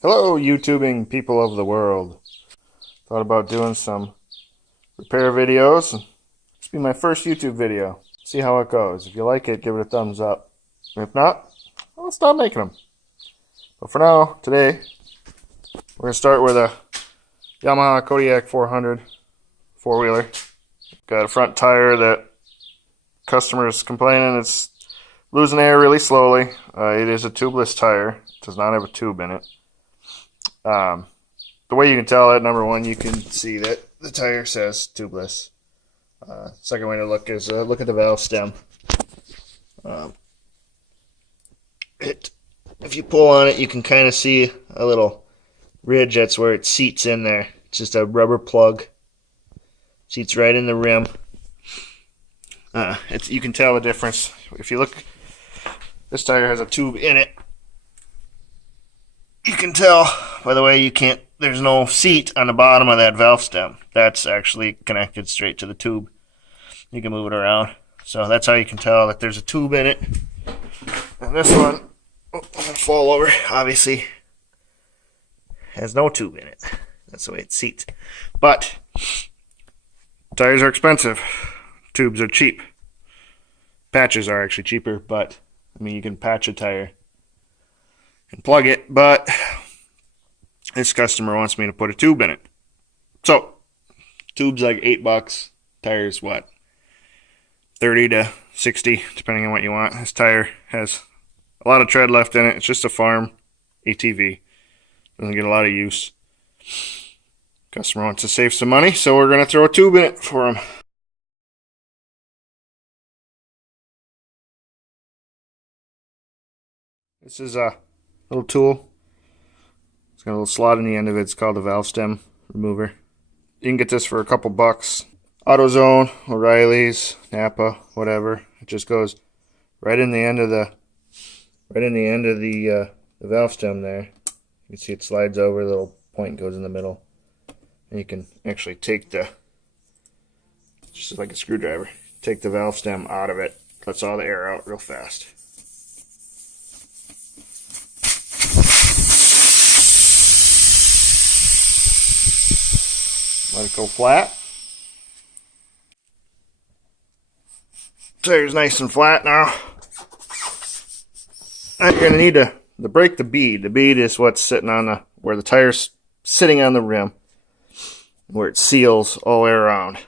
Hello, YouTubing people of the world. Thought about doing some repair videos. This will be my first YouTube video. See how it goes. If you like it, give it a thumbs up. If not, I'll stop making them. But for now, today, we're going to start with a Yamaha Kodiak 400 four-wheeler. Got a front tire that customer's complaining it's losing air really slowly. It is a tubeless tire. It does not have a tube in it. The way you can tell that, number one, you can see that the tire says tubeless. Second way to look is look at the valve stem. If you pull on it, you can kind of see a little ridge. That's where it seats in there. It's just a rubber plug. Seats right in the rim. You can tell the difference. If you look, this tire has a tube in it. You can tell by the way there's no seat on the bottom of that valve stem. That's actually connected straight to the tube. You can move it around. So that's how you can tell that there's a tube in it. And this one, I'm gonna fall over, obviously has no tube in it. That's the way it seats. But tires are expensive. Tubes are cheap. Patches are actually cheaper, but I mean you can patch a tire and plug it, but this customer wants me to put a tube in it. So, tube's like $8. Tires, what? 30 to 60, depending on what you want. This tire has a lot of tread left in it. It's just a farm ATV. Doesn't get a lot of use. Customer wants to save some money, so we're going to throw a tube in it for him. This is a little tool. It's got a little slot in the end of it. It's called a valve stem remover. You can get this for a couple bucks. AutoZone, O'Reilly's, Napa, whatever. It just goes right in the end of the valve stem there. You can see it slides over. The little point goes in the middle, and you can actually take just like a screwdriver, take the valve stem out of it. Lets all the air out real fast. Let it go flat. Tire's nice and flat now. Now you're going to need to break the bead. The bead is what's sitting on where the tire's sitting on the rim, where it seals all the way around.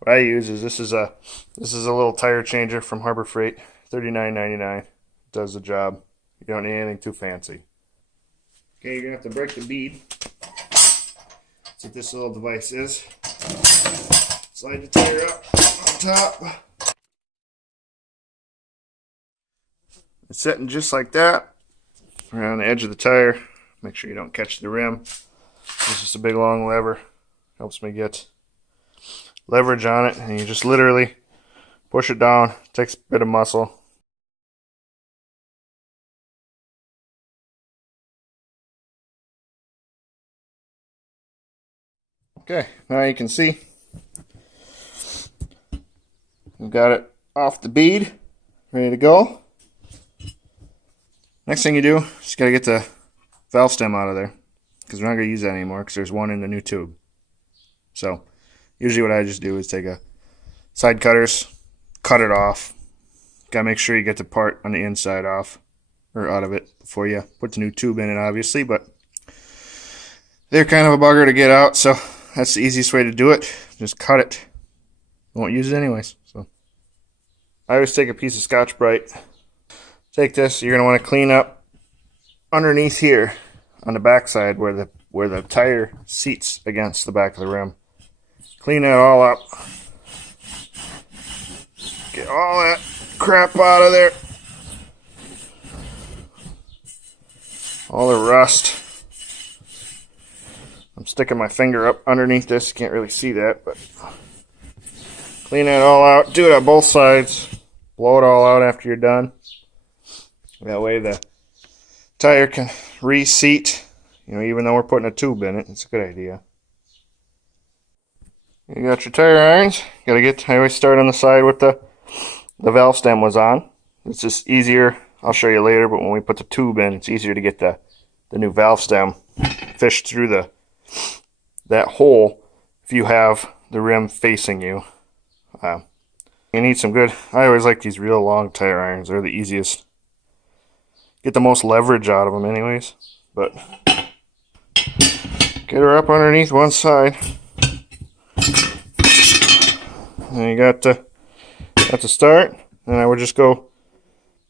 What I use is this is a little tire changer from Harbor Freight, $39.99. Does the job. You don't need anything too fancy. Okay, you're going to have to break the bead. That's what this little device is. Slide the tire up on top. It's sitting just like that around the edge of the tire. Make sure you don't catch the rim. It's just a big long lever. Helps me get leverage on it, and you just literally push it down. Takes a bit of muscle. Okay, now you can see we've got it off the bead, ready to go. Next thing you do, just gotta get the valve stem out of there, because we're not gonna use that anymore because there's one in the new tube. So usually what I just do is take a side cutters, cut it off. Gotta make sure you get the part on the inside off or out of it before you put the new tube in it, obviously, but they're kind of a bugger to get out, so that's the easiest way to do it. Just cut it. I won't use it anyways. So I always take a piece of Scotch-Brite. Take this. You're going to want to clean up underneath here on the back side where the tire seats against the back of the rim. Clean that all up. Get all that crap out of there. All the rust. I'm sticking my finger up underneath this. You can't really see that, but clean that all out. Do it on both sides. Blow it all out after you're done. That way the tire can reseat. Even though we're putting a tube in it, it's a good idea. You got your tire irons. I always start on the side with the valve stem was on. It's just easier. I'll show you later, but when we put the tube in, it's easier to get the the new valve stem fish through that hole if you have the rim facing you. You need some good, I always like these real long tire irons. They're the easiest. Get the most leverage out of them anyways. But get her up underneath one side. And you got to start. And I would just go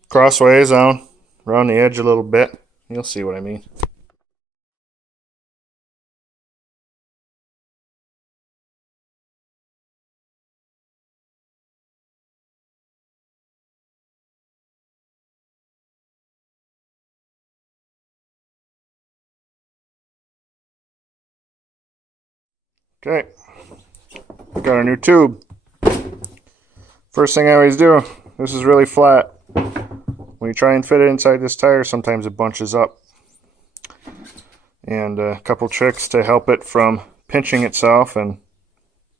crossways on around the edge a little bit. You'll see what I mean. Okay, got our new tube. First thing I always do, this is really flat. When you try and fit it inside this tire, sometimes it bunches up. And a couple tricks to help it from pinching itself and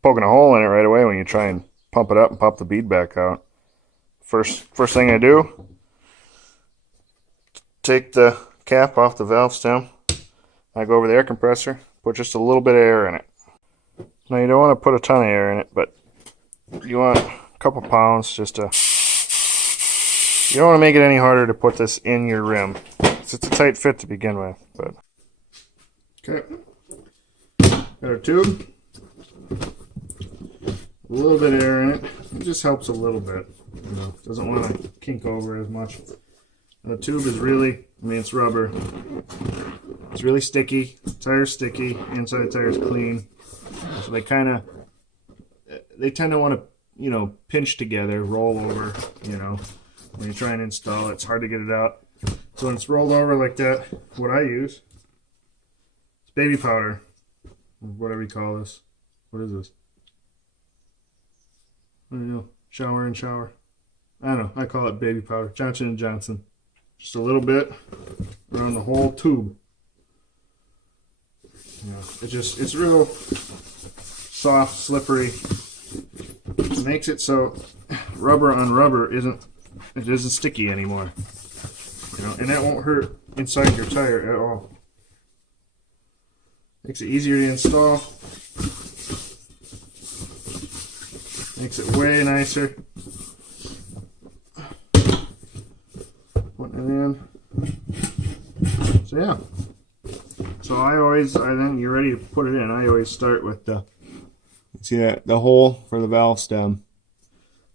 poking a hole in it right away when you try and pump it up and pop the bead back out. First thing I do, take the cap off the valve stem. I go over the air compressor, put just a little bit of air in it. Now you don't want to put a ton of air in it, but you want a couple pounds just to... You don't want to make it any harder to put this in your rim. It's a tight fit to begin with, but... Okay. Got our tube. A little bit of air in it. It just helps a little bit. You know, doesn't want to kink over as much. And the tube is really, I mean, it's rubber. It's really sticky. The tire's sticky. Inside the tire's clean. So they tend to want to, you know, pinch together, roll over, you know, when you try and install it. It's hard to get it out. So when it's rolled over like that, what I use is baby powder, whatever you call this. What is this? I don't know. Shower and shower. I don't know. I call it baby powder. Johnson & Johnson. Just a little bit around the whole tube. Yeah, it's real soft, slippery. It makes it so rubber on rubber isn't sticky anymore. You know, and that won't hurt inside your tire at all. Makes it easier to install. Makes it way nicer. Putting it in. So yeah. So then you're ready to put it in. I always start with the hole for the valve stem.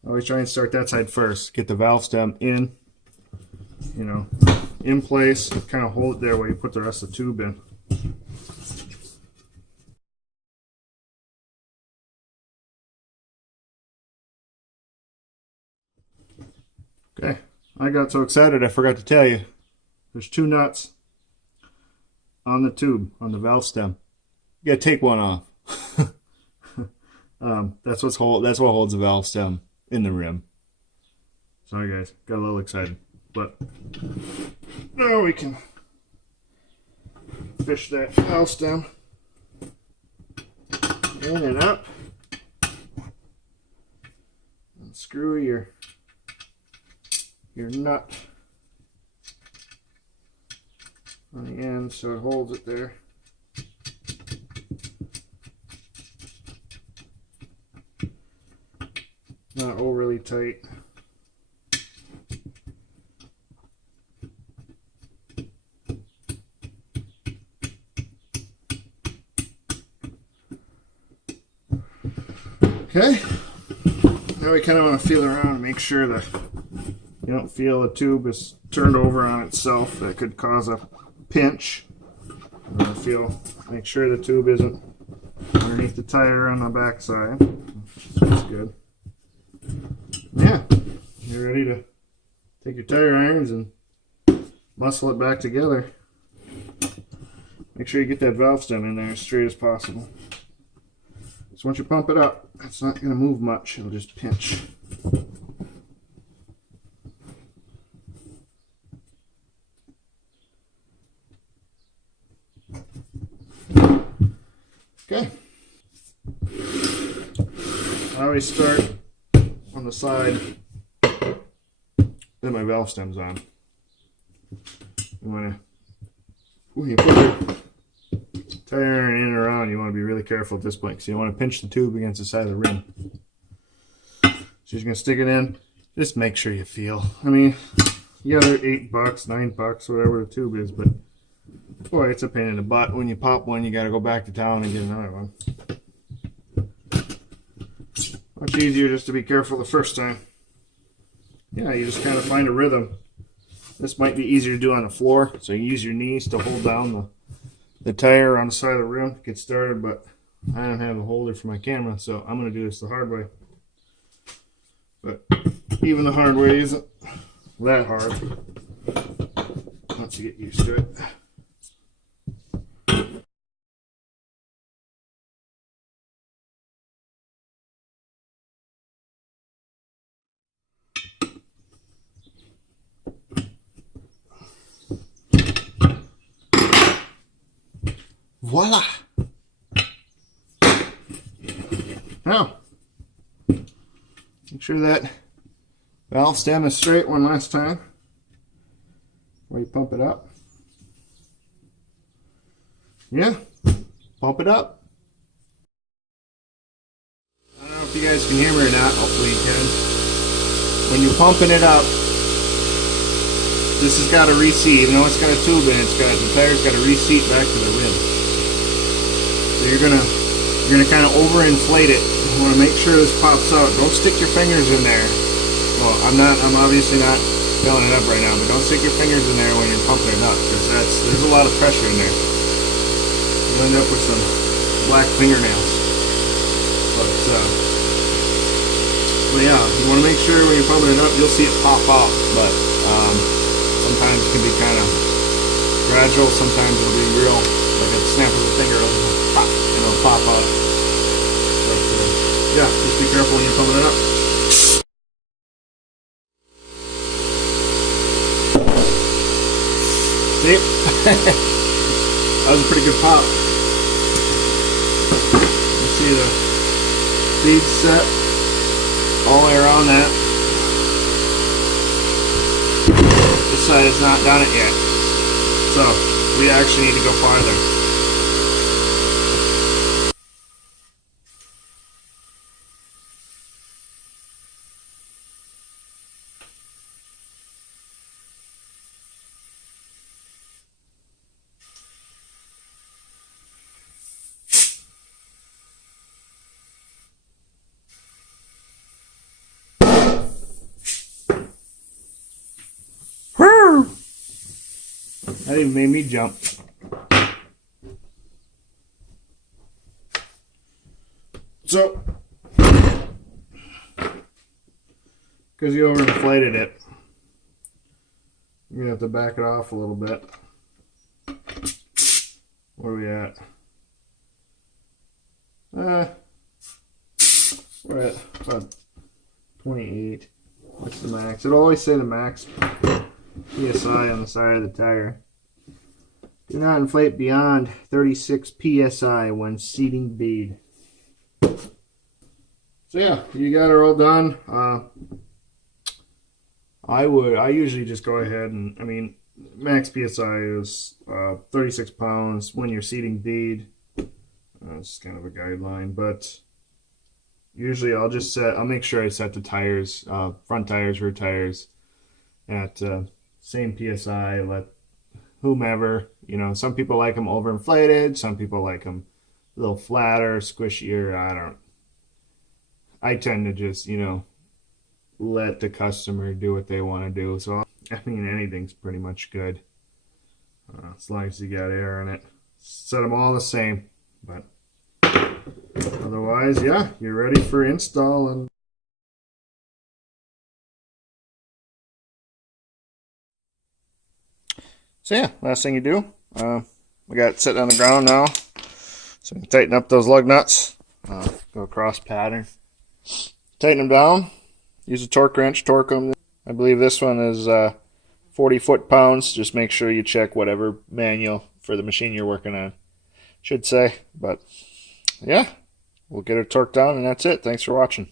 I always try and start that side first. Get the valve stem in, you know, in place. Kind of hold it there while you put the rest of the tube in. Okay, I got so excited I forgot to tell you. There's two nuts on the tube, on the valve stem. You gotta take one off. That's what holds the valve stem in the rim. Sorry guys, got a little excited, but now we can fish that valve stem in and up, and screw your nut on the end so it holds it there. Not overly tight. Okay, now we kind of want to feel around and make sure that you don't feel the tube is turned over on itself. That could cause a pinch. Make sure the tube isn't underneath the tire on the back side. That's good. Yeah, you're ready to take your tire irons and muscle it back together. Make sure you get that valve stem in there as straight as possible. So once you pump it up, it's not going to move much. It'll just pinch. Okay. I always start on the side that my valve stem's on. I'm going to when you put your tire in and around, you want to be really careful at this point because you want to pinch the tube against the side of the rim. So you're going to stick it in. Just make sure you feel. I mean, yeah, they're $8, $9, whatever the tube is, but boy, it's a pain in the butt. When you pop one, you got to go back to town and get another one. Much easier just to be careful the first time. Yeah, you just kind of find a rhythm. This might be easier to do on the floor, so you use your knees to hold down the tire on the side of the rim to get started, but I don't have a holder for my camera, so I'm going to do this the hard way. But even the hard way isn't that hard once you get used to it. Voila! Now, make sure that valve stem is straight one last time where you pump it up. Yeah, pump it up. I don't know if you guys can hear me or not. Hopefully you can. When you're pumping it up, this has got to reseat. Even though it's got a tube in it, the tire's got to reseat back to the rim. So you're gonna kind of overinflate it. You want to make sure this pops out. Don't stick your fingers in there. Well, I'm obviously not filling it up right now, but don't stick your fingers in there when you're pumping it up, because there's a lot of pressure in there. You'll end up with some black fingernails. But yeah, you want to make sure when you're pumping it up, you'll see it pop out. But sometimes it can be kind of gradual. Sometimes it'll be real, like a snap of the finger, it'll pop, pop out. But yeah, just be careful when you're pumping it up. See? That was a pretty good pop. You see the bead set all the way around that. This side has not done it yet, so we actually need to go farther. That even made me jump. So, because you overinflated it, you're going to have to back it off a little bit. Where are we at? We're at about 28. What's the max? It'll always say the max PSI on the side of the tire. Do not inflate beyond 36 PSI when seating bead. So yeah, you got it all done. I usually just go ahead and, I mean, max PSI is 36 pounds when you're seating bead. It's kind of a guideline, but usually I'll make sure I set the tires, front tires, rear tires at same PSI. Let whomever, some people like them overinflated, some people like them a little flatter, squishier. I tend to just, let the customer do what they want to do. So, I mean, anything's pretty much good. As long as you got air in it. Set them all the same. But otherwise, yeah, you're ready for install. And so yeah, last thing you do, we got it sitting on the ground now. So you can tighten up those lug nuts. Go across pattern. Tighten them down. Use a torque wrench, torque them. I believe this one is 40 foot-pounds. Just make sure you check whatever manual for the machine you're working on should say. But yeah, we'll get it torqued down, and that's it. Thanks for watching.